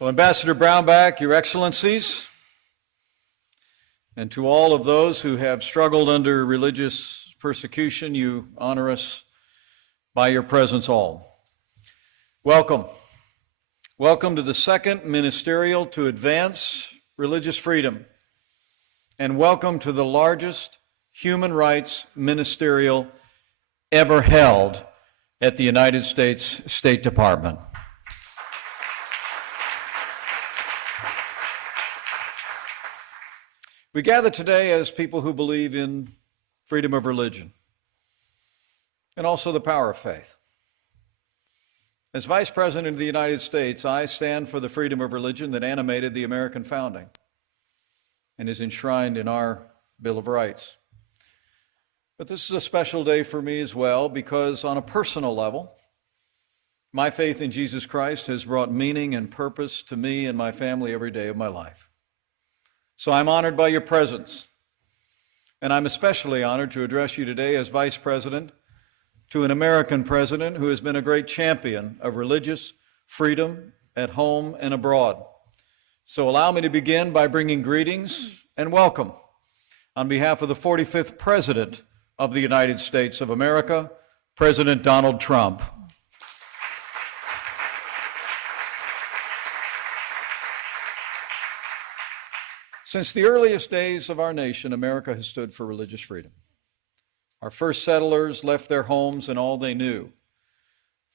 Well, Ambassador Brownback, Your Excellencies, and to all of those who have struggled under religious persecution, you honor us by your presence all. Welcome. Welcome to the second ministerial to advance religious freedom, and welcome to the largest human rights ministerial ever held at the United States State Department. We gather today as people who believe in freedom of religion and also the power of faith. As Vice President of the United States, I stand for the freedom of religion that animated the American founding and is enshrined in our Bill of Rights. But this is a special day for me as well because on a personal level, my faith in Jesus Christ has brought meaning and purpose to me and my family every day of my life. So I'm honored by your presence, and I'm especially honored to address you today as Vice President to an American president who has been a great champion of religious freedom at home and abroad. So allow me to begin by bringing greetings and welcome on behalf of the 45th President of the United States of America, President Donald Trump. Since the earliest days of our nation, America has stood for religious freedom. Our first settlers left their homes and all they knew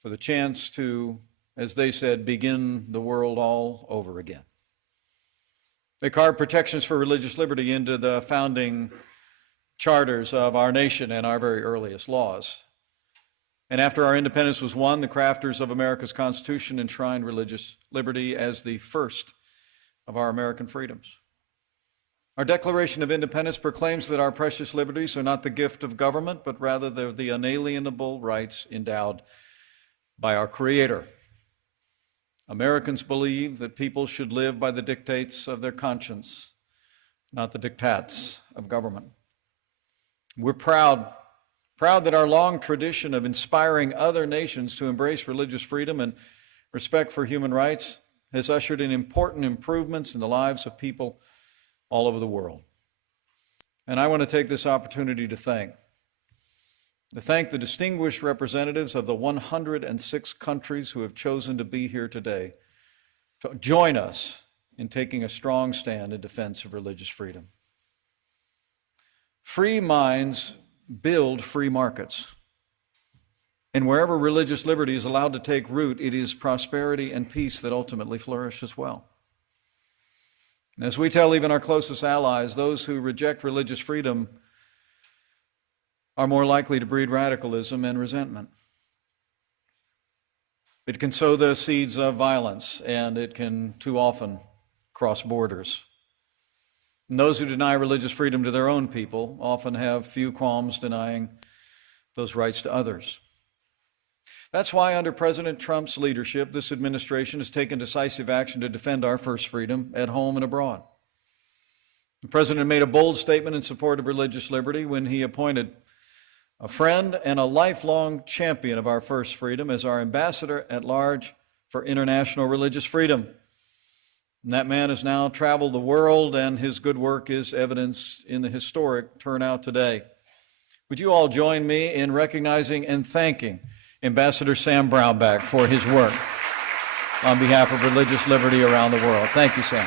for the chance to, as they said, begin the world all over again. They carved protections for religious liberty into the founding charters of our nation and our very earliest laws. And after our independence was won, the crafters of America's Constitution enshrined religious liberty as the first of our American freedoms. Our Declaration of Independence proclaims that our precious liberties are not the gift of government, but rather they're the unalienable rights endowed by our Creator. Americans believe that people should live by the dictates of their conscience, not the diktats of government. We're proud that our long tradition of inspiring other nations to embrace religious freedom and respect for human rights has ushered in important improvements in the lives of people all over the world. And I want to take this opportunity to thank the distinguished representatives of the 106 countries who have chosen to be here today to join us in taking a strong stand in defense of religious freedom. Free minds build free markets. And wherever religious liberty is allowed to take root, it is prosperity and peace that ultimately flourish as well. As we tell even our closest allies, those who reject religious freedom are more likely to breed radicalism and resentment. It can sow the seeds of violence, and it can too often cross borders. And those who deny religious freedom to their own people often have few qualms denying those rights to others. That's why under President Trump's leadership, this administration has taken decisive action to defend our first freedom at home and abroad. The President made a bold statement in support of religious liberty when he appointed a friend and a lifelong champion of our first freedom as our ambassador at large for international religious freedom. And that man has now traveled the world, and his good work is evidenced in the historic turnout today. Would you all join me in recognizing and thanking Ambassador Sam Brownback for his work on behalf of religious liberty around the world. Thank you, Sam.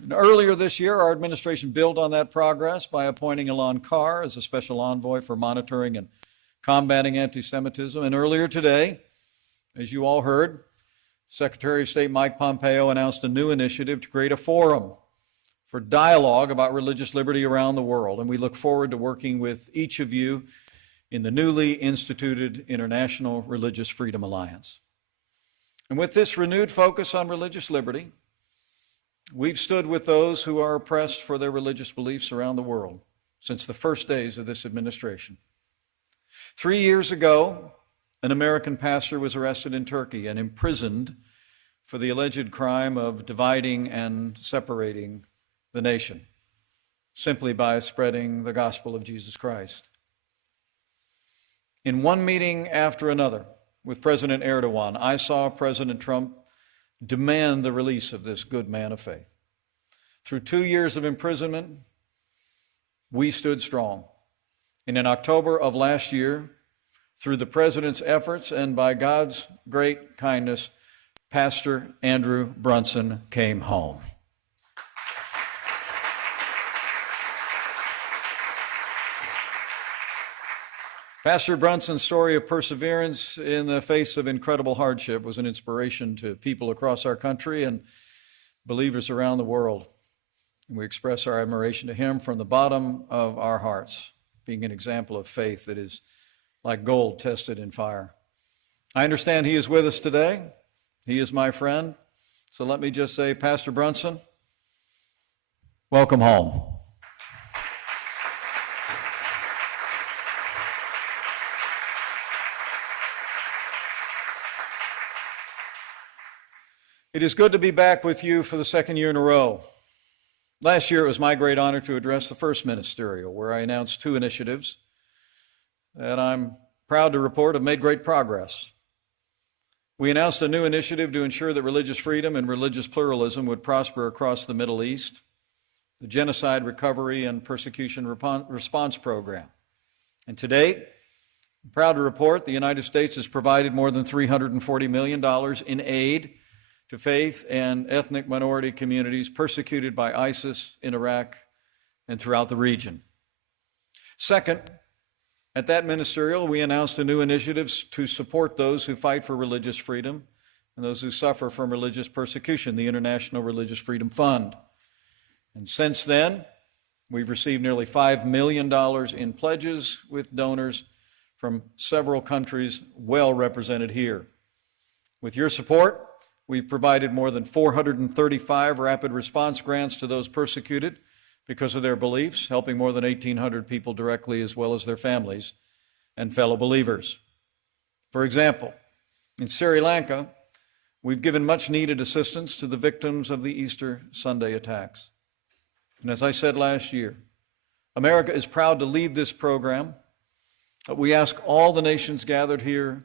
And earlier this year, our administration built on that progress by appointing Elan Carr as a special envoy for monitoring and combating anti-Semitism. And earlier today, as you all heard, Secretary of State Mike Pompeo announced a new initiative to create a forum for dialogue about religious liberty around the world, and we look forward to working with each of you in the newly instituted International Religious Freedom Alliance. And with this renewed focus on religious liberty, we've stood with those who are oppressed for their religious beliefs around the world since the first days of this administration. 3 years ago, an American pastor was arrested in Turkey and imprisoned for the alleged crime of dividing and separating the nation simply by spreading the gospel of Jesus Christ. In one meeting after another with President Erdogan, I saw President Trump demand the release of this good man of faith. Through 2 years of imprisonment, we stood strong. And in October of last year, through the president's efforts and by God's great kindness, Pastor Andrew Brunson came home. Pastor Brunson's story of perseverance in the face of incredible hardship was an inspiration to people across our country and believers around the world. And we express our admiration to him from the bottom of our hearts, being an example of faith that is like gold tested in fire. I understand he is with us today. He is my friend. So let me just say, Pastor Brunson, welcome home. It is good to be back with you for the second year in a row. Last year, it was my great honor to address the first ministerial, where I announced 2 initiatives that I'm proud to report have made great progress. We announced a new initiative to ensure that religious freedom and religious pluralism would prosper across the Middle East, the Genocide Recovery and Persecution Response Program. And to date, I'm proud to report the United States has provided more than $340 million in aid to faith and ethnic minority communities persecuted by ISIS in Iraq and throughout the region. Second, at that ministerial, we announced a new initiative to support those who fight for religious freedom and those who suffer from religious persecution, the International Religious Freedom Fund. And since then, we've received nearly $5 million in pledges with donors from several countries well represented here. With your support, we've provided more than 435 rapid response grants to those persecuted because of their beliefs, helping more than 1,800 people directly as well as their families and fellow believers. For example, in Sri Lanka, we've given much needed assistance to the victims of the Easter Sunday attacks. And as I said last year, America is proud to lead this program, but we ask all the nations gathered here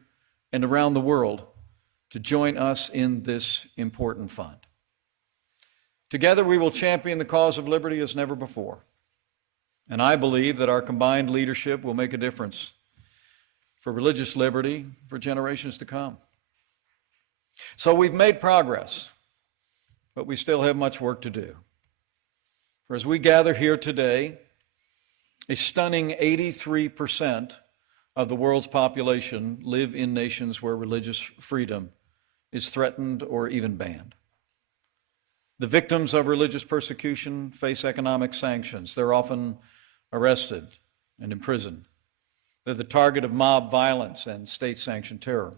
and around the world to join us in this important fund. Together, we will champion the cause of liberty as never before. And I believe that our combined leadership will make a difference for religious liberty for generations to come. So we've made progress, but we still have much work to do. For as we gather here today, a stunning 83% of the world's population live in nations where religious freedom is threatened or even banned. The victims of religious persecution face economic sanctions. They're often arrested and imprisoned. They're the target of mob violence and state-sanctioned terror.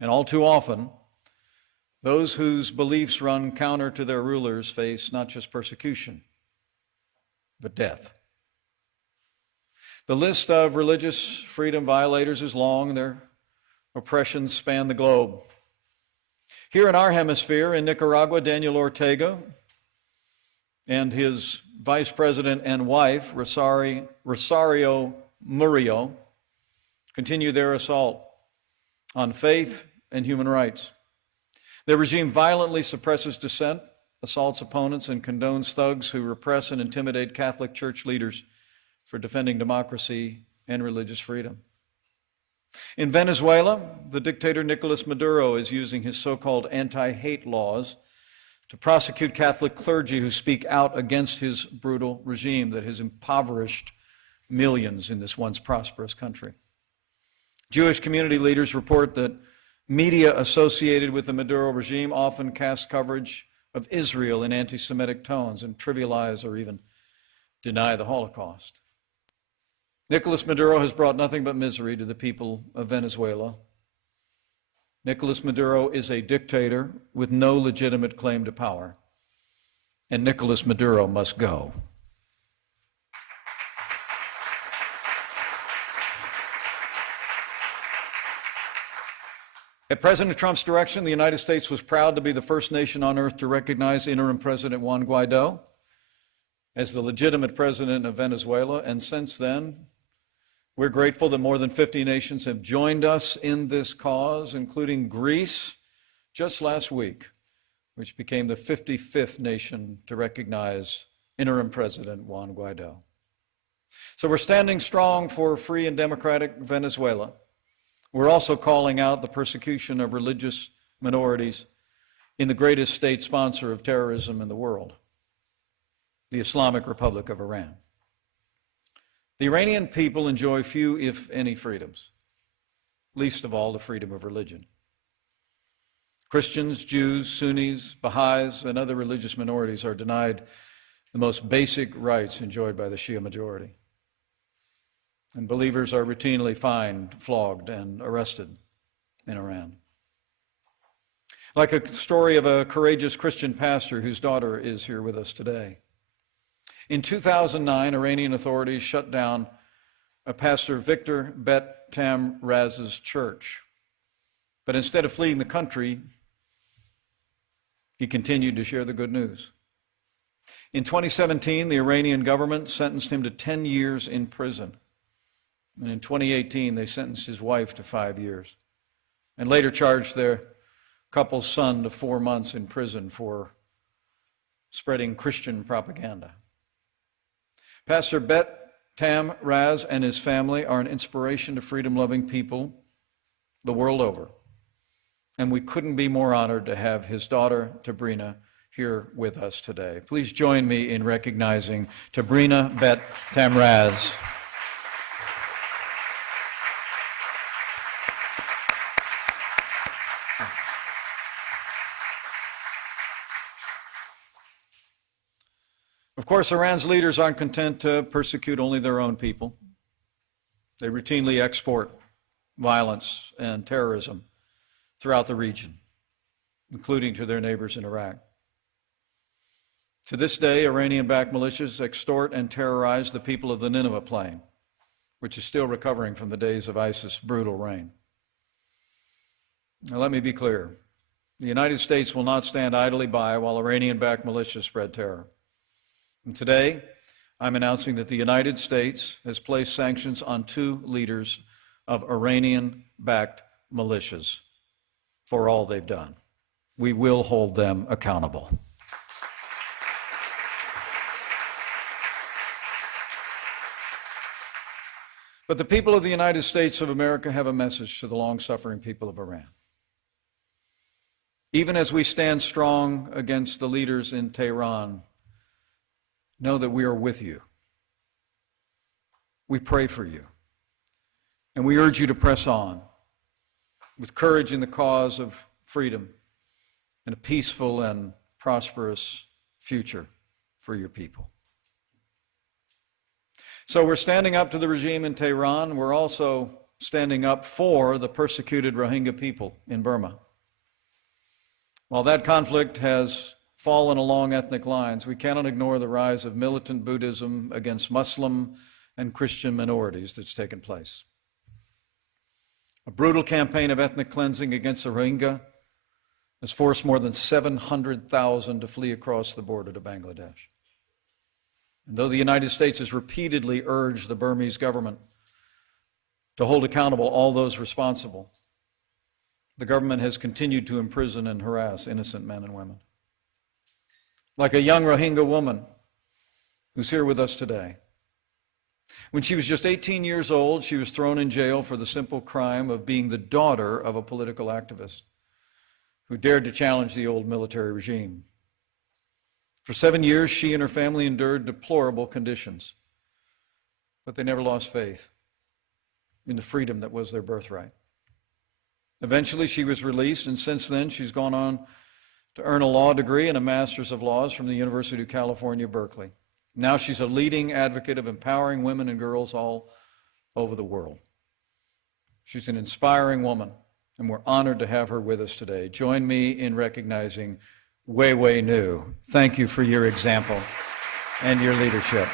And all too often, those whose beliefs run counter to their rulers face not just persecution, but death. The list of religious freedom violators is long. Their oppressions span the globe. Here in our hemisphere, in Nicaragua, Daniel Ortega and his vice president and wife, Rosario Murillo, continue their assault on faith and human rights. Their regime violently suppresses dissent, assaults opponents, and condones thugs who repress and intimidate Catholic Church leaders for defending democracy and religious freedom. In Venezuela, the dictator Nicolas Maduro is using his so-called anti-hate laws to prosecute Catholic clergy who speak out against his brutal regime that has impoverished millions in this once prosperous country. Jewish community leaders report that media associated with the Maduro regime often cast coverage of Israel in anti-Semitic tones and trivialize or even deny the Holocaust. Nicolas Maduro has brought nothing but misery to the people of Venezuela. Nicolas Maduro is a dictator with no legitimate claim to power, and Nicolas Maduro must go. At President Trump's direction, the United States was proud to be the first nation on earth to recognize interim President Juan Guaido as the legitimate president of Venezuela, and since then, We're grateful that more than 50 nations have joined us in this cause, including Greece just last week, which became the 55th nation to recognize interim President Juan Guaido. So we're standing strong for free and democratic Venezuela. We're also calling out the persecution of religious minorities in the greatest state sponsor of terrorism in the world, the Islamic Republic of Iran. The Iranian people enjoy few, if any, freedoms, least of all the freedom of religion. Christians, Jews, Sunnis, Baha'is, and other religious minorities are denied the most basic rights enjoyed by the Shia majority. And believers are routinely fined, flogged, and arrested in Iran. Like a story of a courageous Christian pastor whose daughter is here with us today. In 2009, Iranian authorities shut down Pastor Victor Bet Tamraz's church. But instead of fleeing the country, he continued to share the good news. In 2017, the Iranian government sentenced him to 10 years in prison. And in 2018, they sentenced his wife to 5 years, and later charged their couple's son to 4 months in prison for spreading Christian propaganda. Pastor Bet Tamraz and his family are an inspiration to freedom-loving people the world over. And we couldn't be more honored to have his daughter, Tabrina, here with us today. Please join me in recognizing Tabrina Bet Tamraz. Of course, Iran's leaders aren't content to persecute only their own people. They routinely export violence and terrorism throughout the region, including to their neighbors in Iraq. To this day, Iranian-backed militias extort and terrorize the people of the Nineveh Plain, which is still recovering from the days of ISIS' brutal reign. Now, let me be clear. The United States will not stand idly by while Iranian-backed militias spread terror. And today, I'm announcing that the United States has placed sanctions on 2 leaders of Iranian-backed militias for all they've done. We will hold them accountable. But the people of the United States of America have a message to the long-suffering people of Iran. Even as we stand strong against the leaders in Tehran, know that we are with you. We pray for you. And we urge you to press on with courage in the cause of freedom and a peaceful and prosperous future for your people. So we're standing up to the regime in Tehran. We're also standing up for the persecuted Rohingya people in Burma. While that conflict has fallen along ethnic lines, we cannot ignore the rise of militant Buddhism against Muslim and Christian minorities that's taken place. A brutal campaign of ethnic cleansing against the Rohingya has forced more than 700,000 to flee across the border to Bangladesh. And though the United States has repeatedly urged the Burmese government to hold accountable all those responsible, the government has continued to imprison and harass innocent men and women. Like a young Rohingya woman who's here with us today. When she was just 18 years old, she was thrown in jail for the simple crime of being the daughter of a political activist who dared to challenge the old military regime. For 7 years, she and her family endured deplorable conditions, but they never lost faith in the freedom that was their birthright. Eventually, she was released, and since then, she's gone on to earn a law degree and a master's of laws from the University of California, Berkeley. Now she's a leading advocate of empowering women and girls all over the world. She's an inspiring woman, and we're honored to have her with us today. Join me in recognizing Wei Wei Nu. Thank you for your example and your leadership.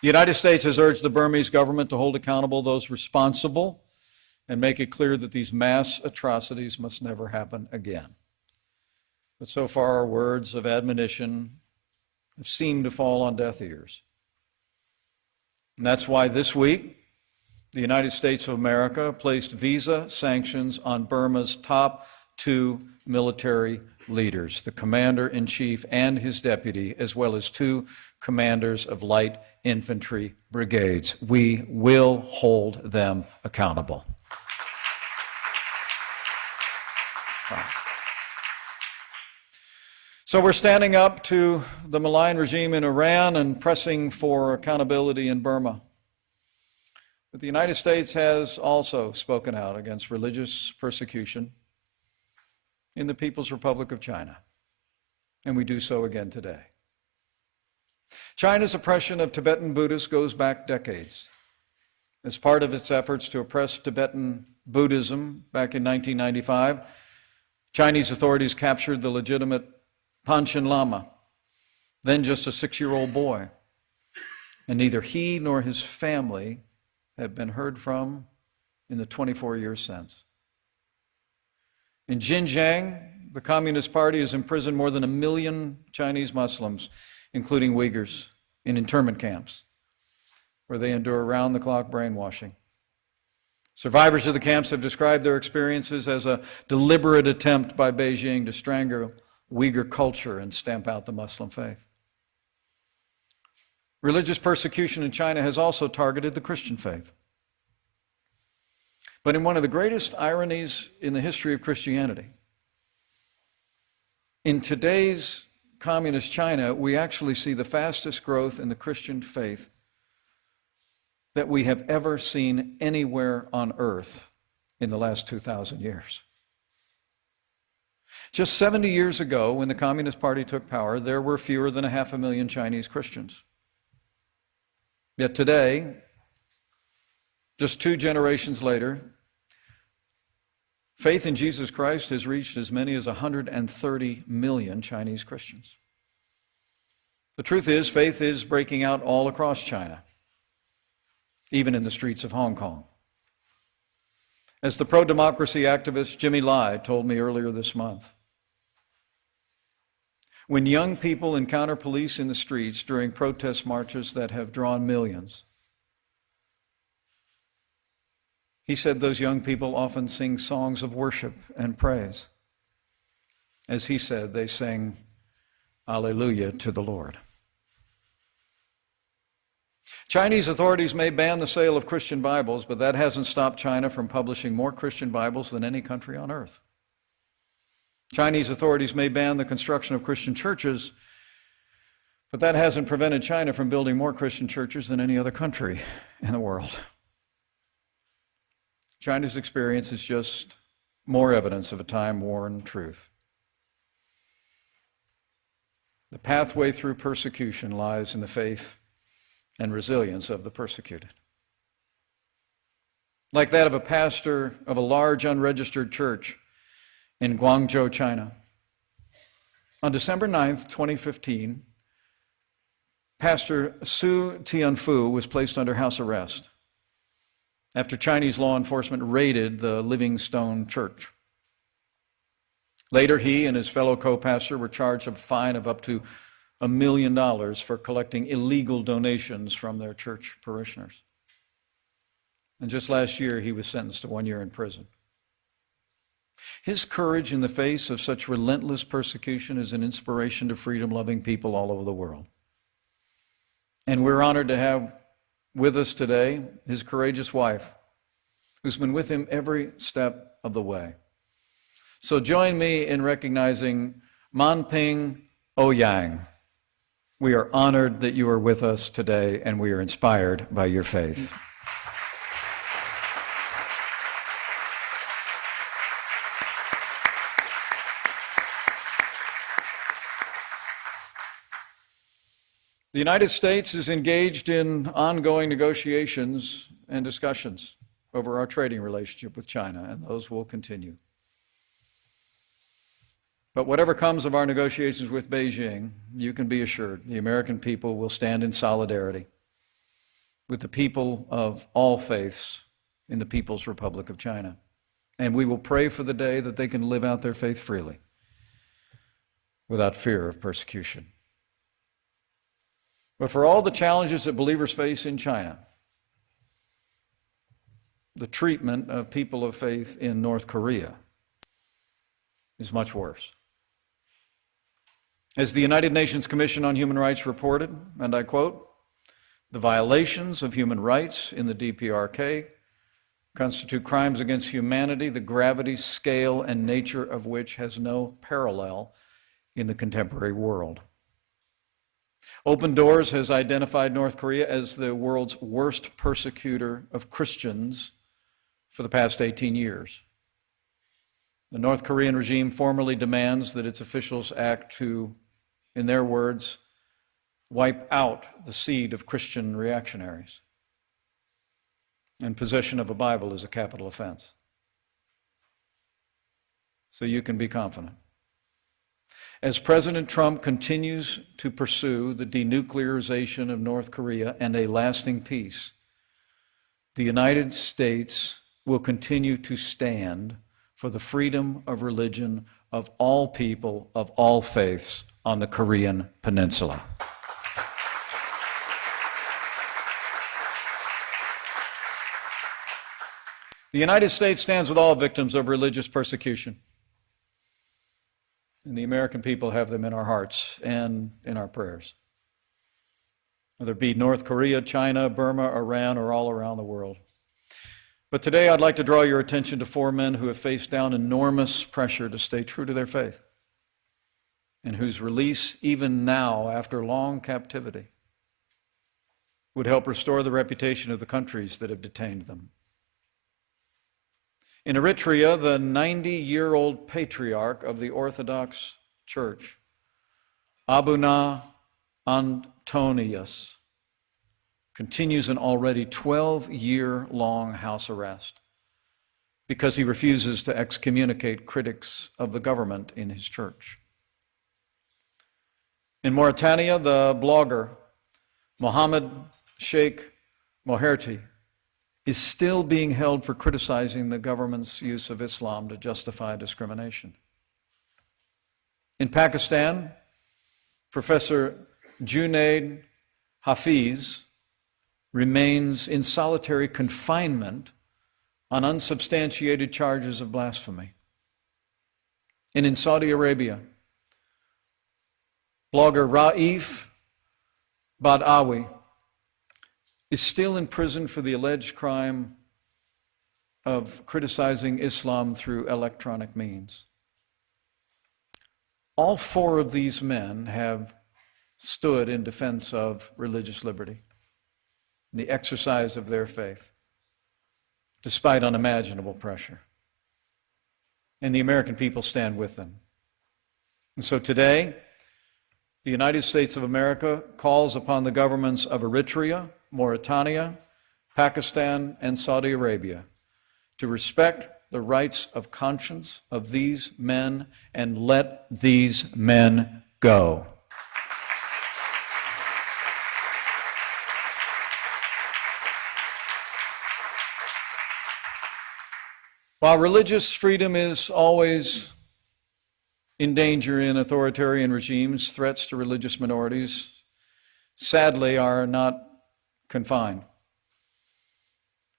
The United States has urged the Burmese government to hold accountable those responsible and make it clear that these mass atrocities must never happen again. But so far, our words of admonition have seemed to fall on deaf ears. And that's why this week, the United States of America placed visa sanctions on Burma's top two military leaders, the commander-in-chief and his deputy, as well as two commanders of light infantry brigades. We will hold them accountable. So we're standing up to the malign regime in Iran and pressing for accountability in Burma. But the United States has also spoken out against religious persecution in the People's Republic of China, and we do so again today. China's oppression of Tibetan Buddhists goes back decades. As part of its efforts to oppress Tibetan Buddhism back in 1995, Chinese authorities captured the legitimate Panchen Lama, then just a 6-year-old boy, and neither he nor his family have been heard from in the 24 years since. In Xinjiang, the Communist Party has imprisoned more than 1 million Chinese Muslims, including Uyghurs, in internment camps, where they endure round-the-clock brainwashing. Survivors of the camps have described their experiences as a deliberate attempt by Beijing to strangle Uyghur culture and stamp out the Muslim faith. Religious persecution in China has also targeted the Christian faith. But in one of the greatest ironies in the history of Christianity, in today's communist China, we actually see the fastest growth in the Christian faith that we have ever seen anywhere on earth in the last 2,000 years. Just 70 years ago, when the Communist Party took power, there were fewer than 500,000 Chinese Christians. Yet today, just 2 generations later, faith in Jesus Christ has reached as many as 130 million Chinese Christians. The truth is, faith is breaking out all across China, even in the streets of Hong Kong. As the pro-democracy activist Jimmy Lai told me earlier this month, when young people encounter police in the streets during protest marches that have drawn millions, he said those young people often sing songs of worship and praise. As he said, they sing Alleluia to the Lord. Chinese authorities may ban the sale of Christian Bibles, but that hasn't stopped China from publishing more Christian Bibles than any country on earth. Chinese authorities may ban the construction of Christian churches, but that hasn't prevented China from building more Christian churches than any other country in the world. China's experience is just more evidence of a time-worn truth. The pathway through persecution lies in the faith and resilience of the persecuted. Like that of a pastor of a large unregistered church in Guangzhou, China. On December 9th, 2015, Pastor Su Tianfu was placed under house arrest after Chinese law enforcement raided the Living Stone Church. Later, he and his fellow co-pastor were charged with a fine of up to $1 million for collecting illegal donations from their church parishioners. And just last year, he was sentenced to 1 year in prison. His courage in the face of such relentless persecution is an inspiration to freedom-loving people all over the world. And we're honored to have with us today his courageous wife, who's been with him every step of the way. So join me in recognizing Manping Ouyang. We are honored that you are with us today, and we are inspired by your faith. The United States is engaged in ongoing negotiations and discussions over our trading relationship with China, and those will continue. But whatever comes of our negotiations with Beijing, you can be assured the American people will stand in solidarity with the people of all faiths in the People's Republic of China. And we will pray for the day that they can live out their faith freely. without fear of persecution. But for all the challenges that believers face in China, the treatment of people of faith in North Korea is much worse. As the United Nations Commission on Human Rights reported, and I quote, "The violations of human rights in the DPRK constitute crimes against humanity, the gravity, scale, and nature of which has no parallel in the contemporary world." Open Doors has identified North Korea as the world's worst persecutor of Christians for the past 18 years. The North Korean regime formally demands that its officials act to, in their words, wipe out the seed of Christian reactionaries. And possession of a Bible is a capital offense. So you can be confident. As President Trump continues to pursue the denuclearization of North Korea and a lasting peace, the United States will continue to stand for the freedom of religion of all people of all faiths on the Korean Peninsula. The United States stands with all victims of religious persecution. And the American people have them in our hearts and in our prayers. Whether it be North Korea, China, Burma, Iran, or all around the world. But today I'd like to draw your attention to 4 men who have faced down enormous pressure to stay true to their faith, and whose release, even now, after long captivity, would help restore the reputation of the countries that have detained them. In Eritrea, the 90-year-old patriarch of the Orthodox Church, Abuna Antonius, continues an already 12-year-long house arrest because he refuses to excommunicate critics of the government in his church. In Mauritania, the blogger Mohammed Sheikh Moherti is still being held for criticizing the government's use of Islam to justify discrimination. In Pakistan, Professor Junaid Hafiz remains in solitary confinement on unsubstantiated charges of blasphemy. And in Saudi Arabia, blogger Raif Badawi is still in prison for the alleged crime of criticizing Islam through electronic means. All 4 of these men have stood in defense of religious liberty, the exercise of their faith, despite unimaginable pressure. And the American people stand with them. And so today, the United States of America calls upon the governments of Eritrea, Mauritania, Pakistan, and Saudi Arabia to respect the rights of conscience of these men and let these men go. While religious freedom is always in danger in authoritarian regimes, threats to religious minorities, sadly, are not confined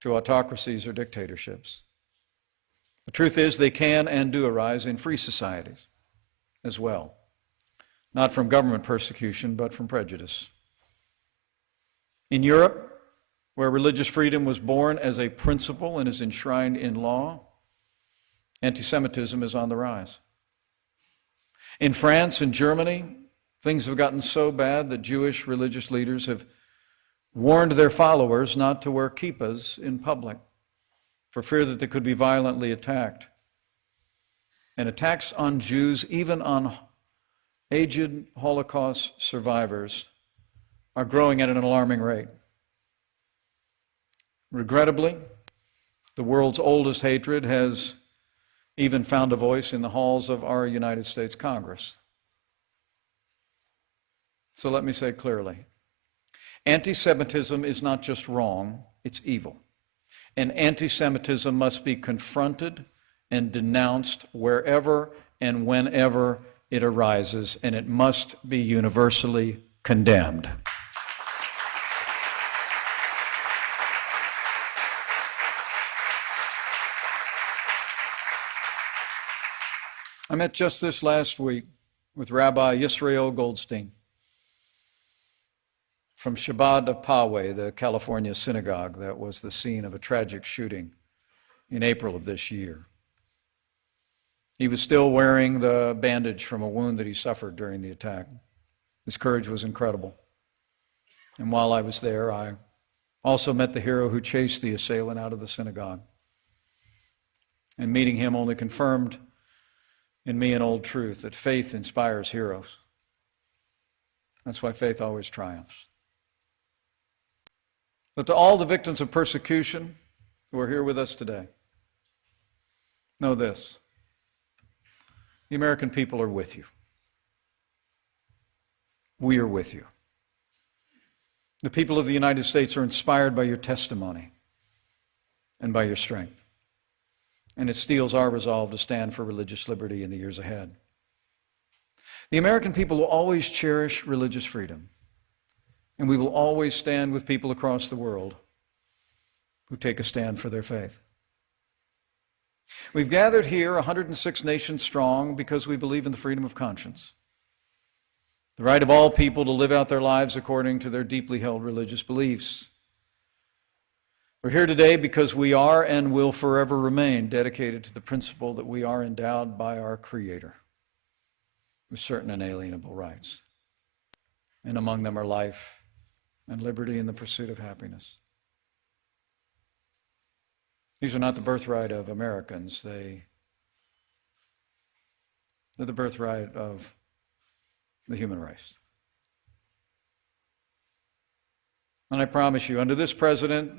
to autocracies or dictatorships. The truth is, they can and do arise in free societies as well, not from government persecution, but from prejudice. In Europe, where religious freedom was born as a principle and is enshrined in law, anti-Semitism is on the rise. In France and Germany, things have gotten so bad that Jewish religious leaders have warned their followers not to wear kippahs in public for fear that they could be violently attacked. And attacks on Jews, even on aged Holocaust survivors, are growing at an alarming rate. Regrettably, the world's oldest hatred has even found a voice in the halls of our United States Congress. So let me say clearly, anti-Semitism is not just wrong, it's evil. And anti-Semitism must be confronted and denounced wherever and whenever it arises, and it must be universally condemned. I met just this last week with Rabbi Yisrael Goldstein from Chabad of Poway, the California synagogue that was the scene of a tragic shooting in April of this year. He was still wearing the bandage from a wound that he suffered during the attack. His courage was incredible. And while I was there, I also met the hero who chased the assailant out of the synagogue. And meeting him only confirmed in me an old truth that faith inspires heroes. That's why faith always triumphs. But to all the victims of persecution who are here with us today, know this: the American people are with you. We are with you. The people of the United States are inspired by your testimony and by your strength. And it steels our resolve to stand for religious liberty in the years ahead. The American people will always cherish religious freedom, and we will always stand with people across the world who take a stand for their faith. We've gathered here 106 nations strong because we believe in the freedom of conscience, the right of all people to live out their lives according to their deeply held religious beliefs. We're here today because we are and will forever remain dedicated to the principle that we are endowed by our Creator with certain inalienable rights, and among them are life and liberty and the pursuit of happiness. These are not the birthright of Americans. They're the birthright of the human race. And I promise you, under this president,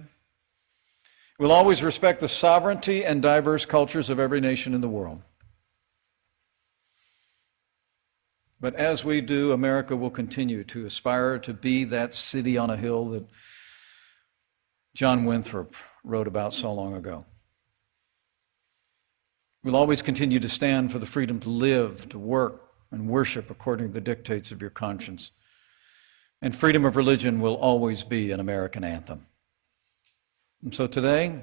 we'll always respect the sovereignty and diverse cultures of every nation in the world. But as we do, America will continue to aspire to be that city on a hill that John Winthrop wrote about so long ago. We'll always continue to stand for the freedom to live, to work, and worship according to the dictates of your conscience. And freedom of religion will always be an American anthem. And so today,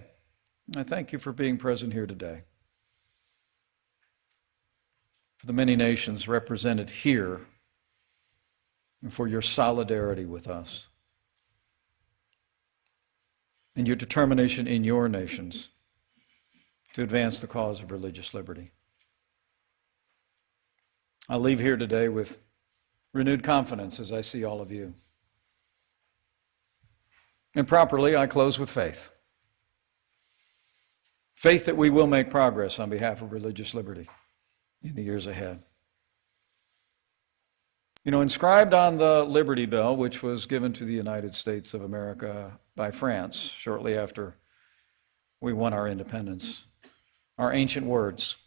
I thank you for being present here today, for the many nations represented here, and for your solidarity with us, and your determination in your nations to advance the cause of religious liberty. I'll leave here today with renewed confidence as I see all of you. And properly, I close with faith. Faith that we will make progress on behalf of religious liberty in the years ahead. You know, inscribed on the Liberty Bell, which was given to the United States of America by France shortly after we won our independence, are ancient words.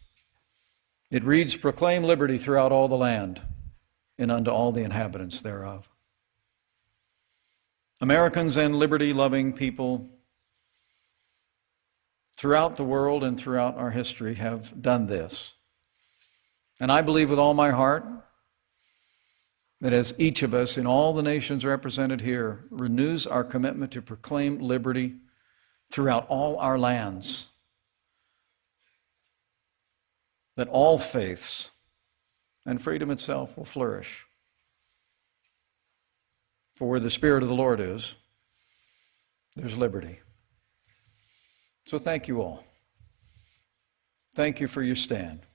It reads, "Proclaim liberty throughout all the land, and unto all the inhabitants thereof." Americans and liberty-loving people throughout the world and throughout our history have done this. And I believe with all my heart that as each of us in all the nations represented here renews our commitment to proclaim liberty throughout all our lands, that all faiths and freedom itself will flourish. For where the Spirit of the Lord is, there's liberty. So thank you all. Thank you for your stand.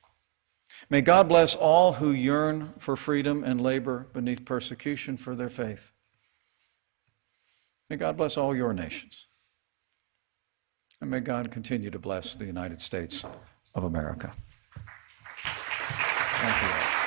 May God bless all who yearn for freedom and labor beneath persecution for their faith. May God bless all your nations. And may God continue to bless the United States of America. Thank you all.